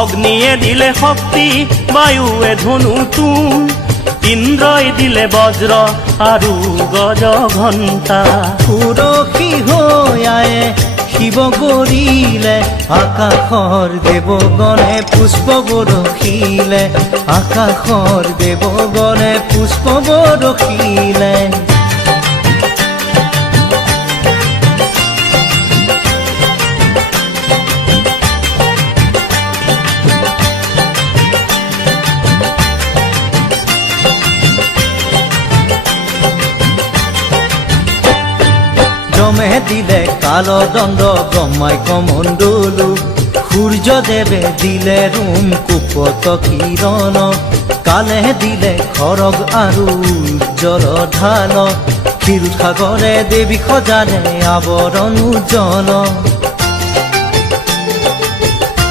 অগ্নিয়ে দিলে শক্তি, বায়ুৱে ধনু তুণ, ইন্দ্ৰই দিলে বজ্ৰ আৰু গজ ঘণ্টা। সুৰক্ষী হৈ আয়ে শিৱ কৰিলে, আকাশৰ দেৱগণে পুষ্প বৰষিলে, আকাশৰ দেৱগণে পুষ্প বৰষিলে। যমে দিলে কালদণ্ড, ব্ৰহ্মাই কমণ্ডলু, সূৰ্যদেৱে দিলে ৰোম কুপত কিৰণ, কালে দিলে খৰগ আৰু উজ্জ্বল ঢাল, ক্ষীৰোদ সাগৰে দেৱী সজালে আৱৰণ উজ্জ্বল।